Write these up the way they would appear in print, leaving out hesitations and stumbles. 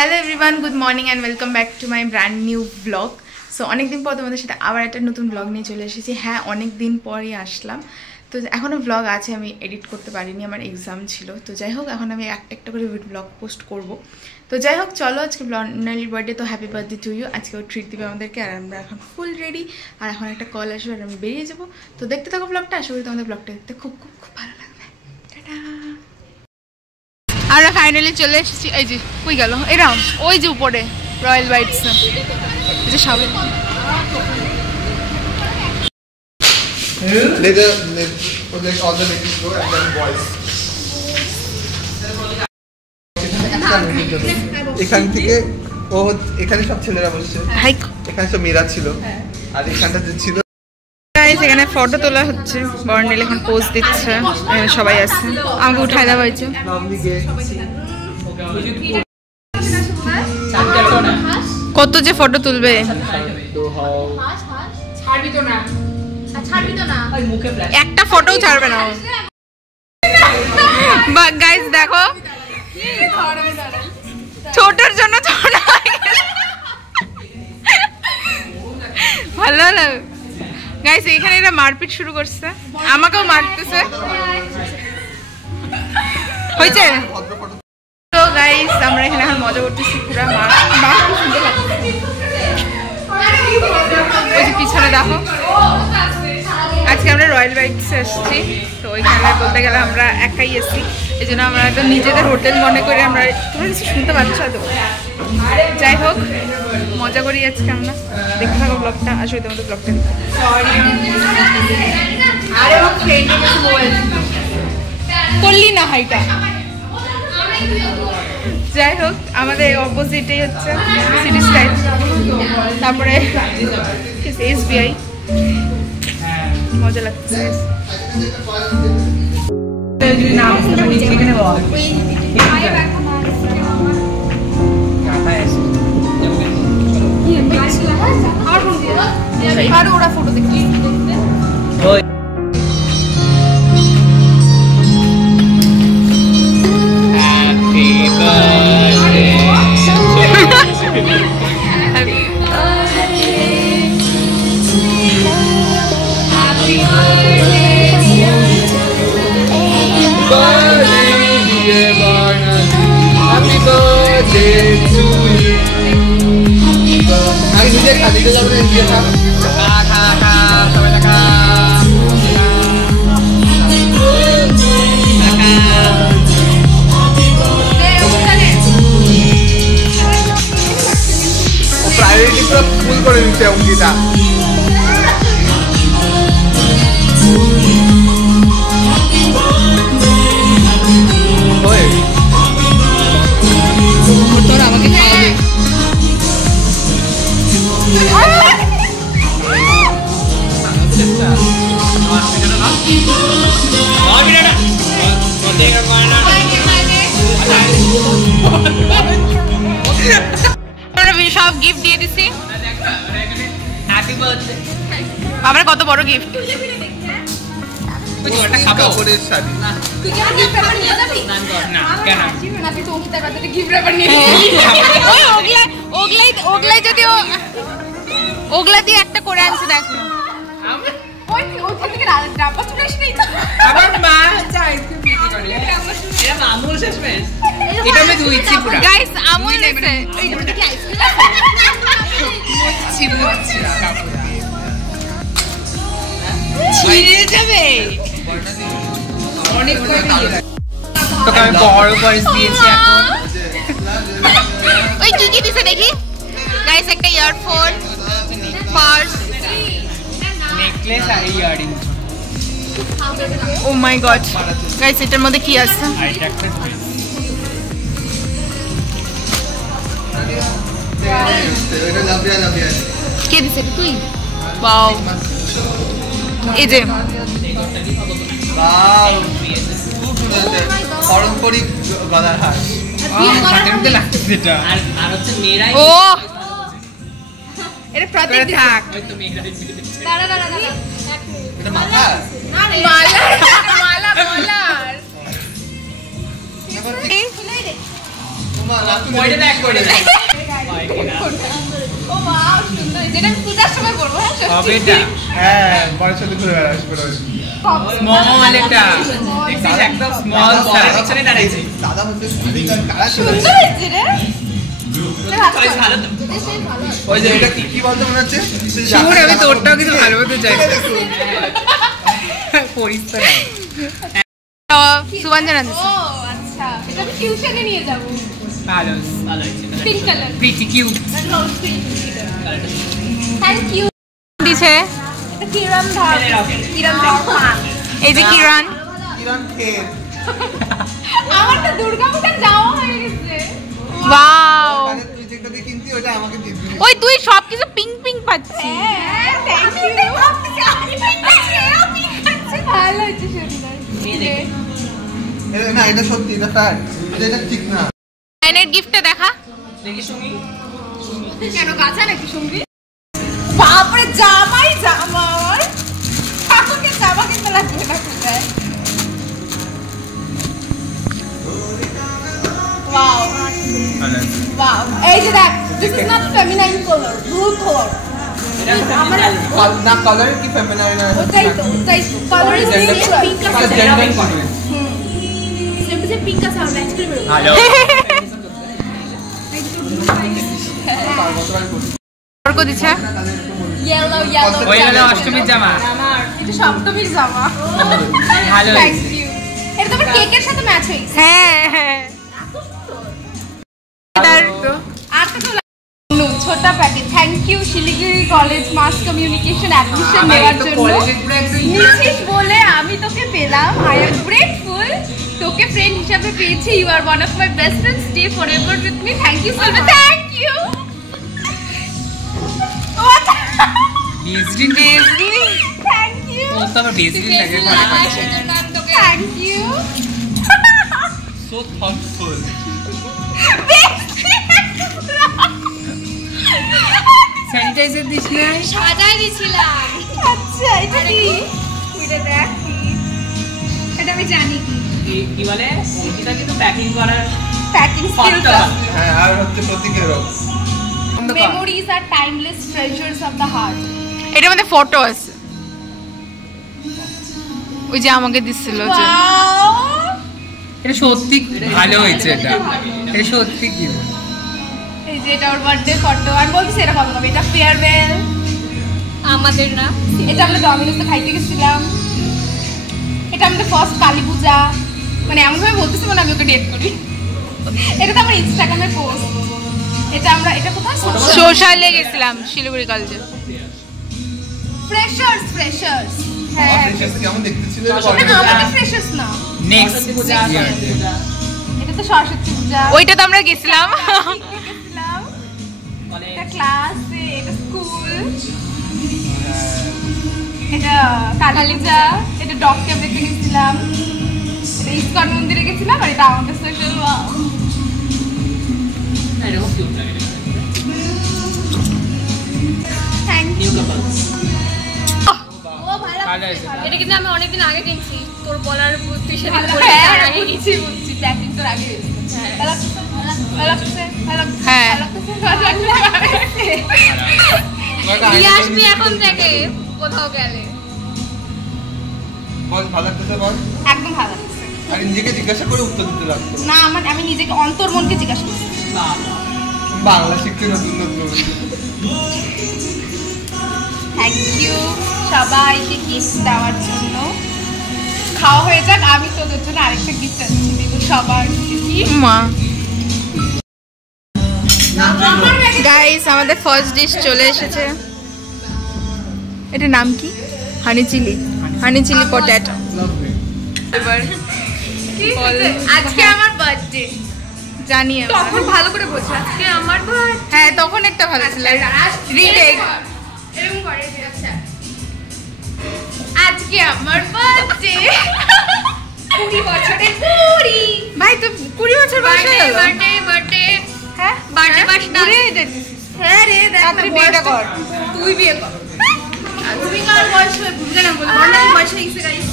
Hello everyone, good morning and welcome back to my brand new blog. So অনেকদিন পর তোমাদের সাথে আবার একটা নতুন ব্লগ নিয়ে চলে এসেছি। হ্যাঁ, অনেক দিন পরই আসলাম। তো এখনও ব্লগ আছে, আমি এডিট করতে পারিনি, আমার এক্সাম ছিল। তো যাই হোক, এখন আমি একটা করে ব্লগ পোস্ট করব। তো যাই হোক, চলো আজকে ব্লন্ডালির বার্থডে, তো হ্যাপি বার্থডে টু ইউ। আজকে ও ট্রিট দিবে আমাদেরকে, আর আমরা এখন ফুল রেডি। আর এখন একটা কল আসবে আর আমি বেরিয়ে যাবো। তো দেখতে থাকো ব্লগটা, আশা করি তোমাদের ব্লগটা দেখতে খুব খুব খুব ভালো লাগবে। টাটা। আমরা ফাইনালি চলে এসেছি। এই যে কই গেল এরাম, ওই যে উপরে রয়্যাল বাইটস, এই যে সামনে। এখান থেকে ও এখানে সব ছেলেরা বসছে, এখানে সব মেয়েরা ছিল, আর এখানটা যে ছিল এখানে ফটো তোলা হচ্ছে। বর্ণিল এখন পোজ দিচ্ছে, সবাই আসছে। আমাকে উঠায় দেওয়া হয়েছে। কত যে ফটো তুলবে, একটা ফটো ছাড়বে না। গাইস দেখো, ছোটর জন্য ছোট ভালো লাগে। গাইস এখানে এরা মারপিট শুরু করছে, আমাকেও মারতেছে। হয়েছে তো গাইস, আমরা এখানে এখন মজা করতেছি পুরা। ওই যে পিছনে দেখো, আজকে আমরা রয়্যাল বাইটসে এসেছি। তো ওইখানে বলতে গেলে আমরা একাই এসেছি, এই জন্য আমরা একদম নিজেদের হোটেল মনে করে আমরা, তোমরা কিছু শুনতে পাচ্ছ তো। যাই হোক, মজা করি আজকে আমরা। দেখতে থাকো ব্লগটা, আসলে তোমাদের ব্লগটা করলি না হাইটা। যাই হোক, আমাদের অপোজিটেই হচ্ছে সিটি স্টাইল, তারপরে SBI। মজা লাগছে। ওরা ফটো দেখতে প্রায়োরিটি পুরো ফুল করে দিচ্ছে অঙ্কিতা। তোর আমাকে খাওয়াবে। সব গিফট দিয়ে দিছি। আবার কত বড় গিফট। ওগুলা দিয়ে একটা করে আনছে দেখো। গাইস আমুল নেছে। ছিঁড়ে যাবে। অনেক তোকে আমি বড় করে দিয়েছি এখন। ওই কি কি দিছে দেখি। গাইস একটা ইয়ারফোন, পার্স, নেকলেস আর ইয়ারিং। ও মাই গড গাইস, এটার মধ্যে কি আছে? কে দিছে তুই? ওয়াও, এই যে পারম্পরিক গলার হার। ও এটা প্রতীক থাক। মালা মালা পরে দেখ করে দেখ ও ওয়াও সুন্দর যেটা আমি পূজার সময় পরবো হ্যাঁ বড় সাথে ঘুরে আসবে স্মল এটা দেখছিস একদম স্মল বড় পিছনে দাঁড়াইছে দাদা বলতে কারা সুন্দর হয়েছে রে চয়েস ভালো তো ওই যে এটা কি বলতে মনে হচ্ছে শুন আমি তোরটাও কিন্তু ভালো হতে চাই পরিস্থিতি নাই সুবঞ্জনা ও আচ্ছা এটা আমি টিউশনে নিয়ে যাব ভালো ভালো হয়েছে pink colour pretty cute thank you দিছে এটা কিরণ ধর কিরণ ধর এই যে কিরণ খেয়ে আমার তো দুর্গাপূজা যাওয়া হয়ে গেছে ওয়াও তুই যেটা দিয়ে কিনতি ওটা আমাকে দিয়ে দিবি ওই তুই সবকিছু পিঙ্ক পিঙ্ক পাচ্ছিস হ্যাঁ থ্যাংক ইউ ভালো হয়েছে সুন্দর না এটা সত্যি এটা ফ্যাক্ট এটা ঠিক না এনের গিফটটা দেখা দেখি শুনি কেন কাঁচা নাকি শুনবি বাপরে জামাই জামার আমাকে জামা কিনতে লাগবে না কোথায় ওয়াও ওয়াও এই যে দেখ this is not feminine colour blue colour আমার না কালার কি ফেমিনাইন আছে ওটাই তো কালার ইজ পিঙ্ক এটা জেন্ডার করে যে পিঙ্ক আছে আর ম্যাচ করে ভালো তর্ক দিছে ইয়েলো ওই হলো অষ্টমীর জামা আমার এটা সপ্তমীর জামা ভালো থ্যাংক ইউ এটা তোমার কেকের সাথে ম্যাচ হয়েছে হ্যাঁ হ্যাঁ আর তো ছোটা packet thank you Siliguri college mass communication admission নেওয়ার জন্য নিশ্চিত বলে আমি তোকে পেলাম আই এম গ্রেটফুল তোকে ফ্রেন্ড হিসেবে পেয়েছি you are one of my best friends stay forever with me thank you so much thank you Bijli thank you ও তো আমার বিজলি লাগে thank you so thoughtful sanitizer দিস না সাজাই দিছিলাম আচ্ছা এটা কি এটা দেখ এটা আমি জানি কি বলে এটা কিন্তু প্যাকিং করার প্যাকিং স্কিলস হ্যাঁ আর হচ্ছে প্রতীকের রোগ মেমোরিজ আর timeless treasures of the heart এটার মধ্যে ফটো আছে ওই যে আমাকে দিছিল যে এটা সত্যি ভালো হয়েছে এটা এটা সত্যি কি এই যে এটা ওর বার্থডে ফটো আর বলছি এটা কবে হবে এটা ফেয়ারওয়েল আমাদের না এটা আমরা ডমিনোসে খাইতে গেছিলাম এটা আমাদের ফার্স্ট কালী পূজা মানে এমনভাবে বলতেছি মানে আমি ওকে ডেট করি এটা তো আমার ইনস্টাগ্রামে পোস্ট এটা আমরা এটা কোথায় সোশ্যালে গেছিলাম শিলিগুড়ি কলেজে ফ্রেশার্স হ্যাঁ ফ্রেশার্স কেমন দেখতে ছিল না আমাদের ফ্রেশার্স না নেক্সট এটা তো সরস্বতী পূজা ওইটা তো আমরা গেছিলাম গেছিলাম এটা ক্লাস এটা স্কুল এটা কালী পূজা এটা ডগ ক্যাম্পে গেছিলাম এটা ইস্কন মন্দিরে গেছিলাম আর এটা আমাদের সোশ্যাল থ্যাংক ইউ এটা কিন্তু আমি অনেকদিন আগে কিনছি তোর বলার তুই সেদিন আগে গেছি বলছি প্যাকিং তোর আগে হ্যাঁ নিয়ে আসবি এখন থেকে কোথাও গেলে বল ভালো লাগতেছে বল একদম ভালো লাগছে আর নিজেকে জিজ্ঞাসা করে উত্তর দিতে লাগতো না আমি নিজেকে অন্তর্মনকে জিজ্ঞাসা করছি বাংলা শিখতে নতুন থ্যাংক ইউ সবাইকে গিফট দেওয়ার জন্য খাওয়া হয়ে যাক আমি তোদের জন্য আরেকটা গিফট আনছি দেবো সবার মা গাইস আমাদের ফার্স্ট ডিশ চলে এসেছে এটার নাম কি হানি চিলি পটেটো এবার আজকে আমার বার্থডে জানি তখন ভালো করে বলছি আজকে আমার বার্থডে হ্যাঁ তখন একটা ভালো ছিল রিটেক এরকম করে আচ্ছা আজকে আমার বার্থডে 20 বছরের পুরি ভাই তো 20 বছর বয়স হয়ে গেল বার্থডে হ্যাঁ বার্থডে বাস না হ্যাঁ রে দেখ না বিয়েটা কর তুই বিয়ে কর তুমি কার বয়স হয়ে ভুলে না বল বড় বয়স হয়ে গেছে গাইস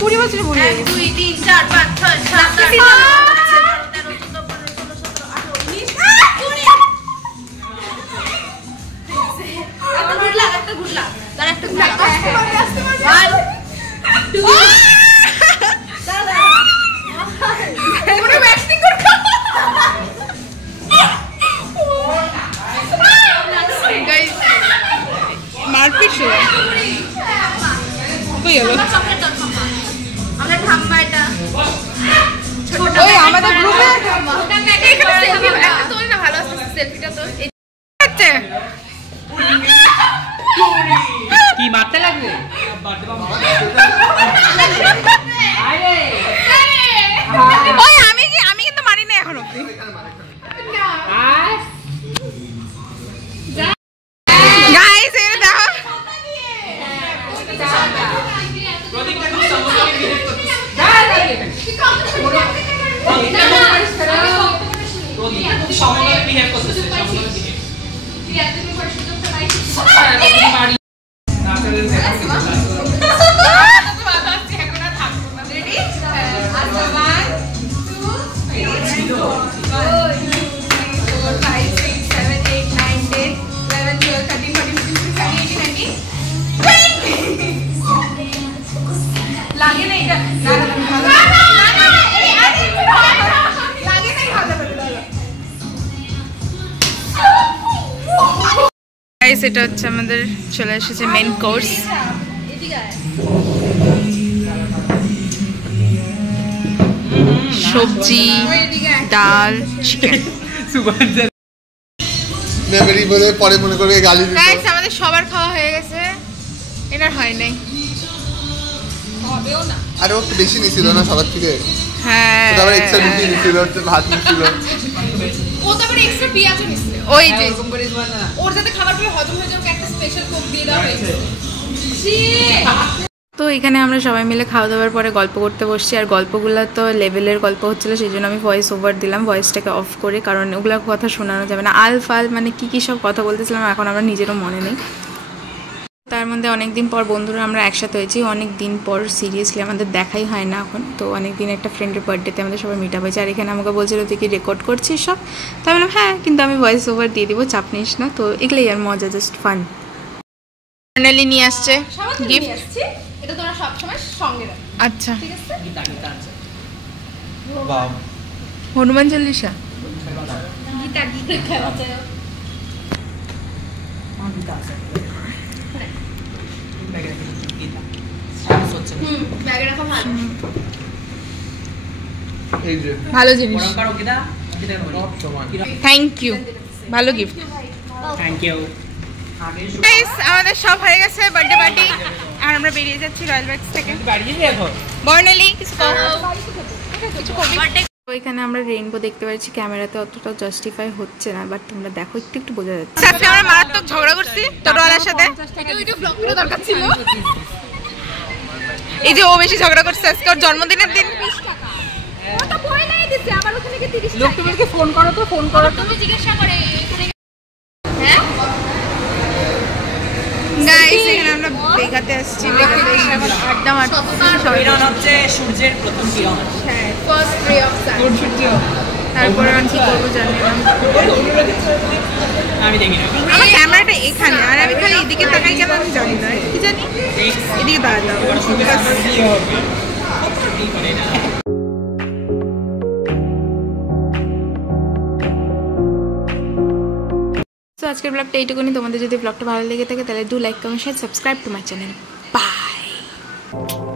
20 বছর ভুলে 1 2 3 4 5 6 7 8 9 10 11 12 13 14 15 16 17 বিহেভ করতেছে তুই এতদিন পরে সুযোগটা পাইছিস বাড়ি এটা হচ্ছে আমাদের চলে এসেছে মেন কোর্স। সবজি, ডাল, চিকেন। মেমরি বলে পরে মনে করবে গালি দিতে। গাইস আমাদের সবার খাওয়া হয়ে গেছে, এনার হয় নাই। হবেও না। আর ও একটু বেশি নিছিল না সবার থেকে। হ্যাঁ তারপর এক্সট্রা রুটি নিছিল, ভাত নিছিল। ও তো আবার এক্সট্রা পেঁয়াজও নিছে। ওই যে ওর যাতে খাবারগুলো হজম হয়ে যাবে একটা স্পেশাল কোক দিয়ে দেওয়া হয়েছে। তো এখানে আমরা সবাই মিলে খাওয়া দাওয়ার পরে গল্প করতে বসছি, আর গল্পগুলো তো লেভেলের গল্প হচ্ছিল, সেই জন্য আমি ভয়েস ওভার দিলাম, ভয়েসটাকে অফ করে, কারণ ওগুলো কথা শোনানো যাবে না। আলফাল মানে কী সব কথা বলতেছিলাম এখন আমার নিজেরও মনে নেই। তার মধ্যে অনেক দিন পর বন্ধুরা আমরা একসাথে হয়েছি, অনেক দিন পর সিরিয়াসলি আমাদের দেখাই হয় না এখন। তো অনেক দিন একটা ফ্রেন্ডের বার্থডেতে আমাদের সবাই মিট আপ হয়েছে, আর এখানে আমাকে বলছিল তুই কি রেকর্ড করছিস সব? তো আমি বললাম হ্যাঁ, কিন্তু আমি ভয়েস ওভার দিয়ে দিব, চাপ নিস না। তো এগুলোই আর মজা, জাস্ট ফান। ফাইনালি নিয়ে আসছে গিফট। এটা তোমরা সবসময় সঙ্গে রাখো, আচ্ছা ঠিক আছে? বাহ, হনুমান চল্লিশা। গিটার খেলাতে ব্যাগে রাখা ভালো। এই যে ভালো জিনিস, সমান। থ্যাংক ইউ, ভালো গিফট। Thank you. গাইস আমাদের সব হয়ে গেছে বার্থডে পার্টি, আর আমরা বেরিয়ে যাচ্ছি রয়্যাল ব্যাগস থেকে। বর্ণালী কিছু ওইখানে আমরা রেইনবো দেখতে পাচ্ছি, ক্যামেরাতে অতটা জাস্টিফাই হচ্ছে না, বাট তোমরা দেখো একটু একটু বোঝা যাচ্ছে। আজকে আমরা মারাত্মক ঝগড়া করছি টোটোওয়ালার সাথে। ব্লগ করা দরকার ছিল। এই যে ও বেশি ঝগড়া করছে, আজকে ওর জন্মদিনের দিন। ওটা বই নাই দিছে, আবার ওখানে গিয়ে 30 লোক তুমি ফোন করো তো, ফোন করো। তুমি জিজ্ঞাসা করে এখানে হ্যাঁ গাইস এখানে আমরা বেগাতে আসছি, বেগাতে এসে এখন আড্ডা মারছি। কিরণ হচ্ছে সূর্যের প্রথম কিরণ। হ্যাঁ, ফার্স্ট রে অফ সান। তারপরে আমি কি করবো জানি না, আমি দেখি না। আমার ক্যামেরাটা এখানে, আর আমি খালি এদিকে তাকাই কেন আমি জানি না, কি জানি এদিকে দাঁড়ালাম। তো আজকের ব্লগটা এইটুকুনি। তোমাদের যদি ব্লগটা ভালো লেগে থাকে তাহলে do like, comment, share, subscribe to my channel. By.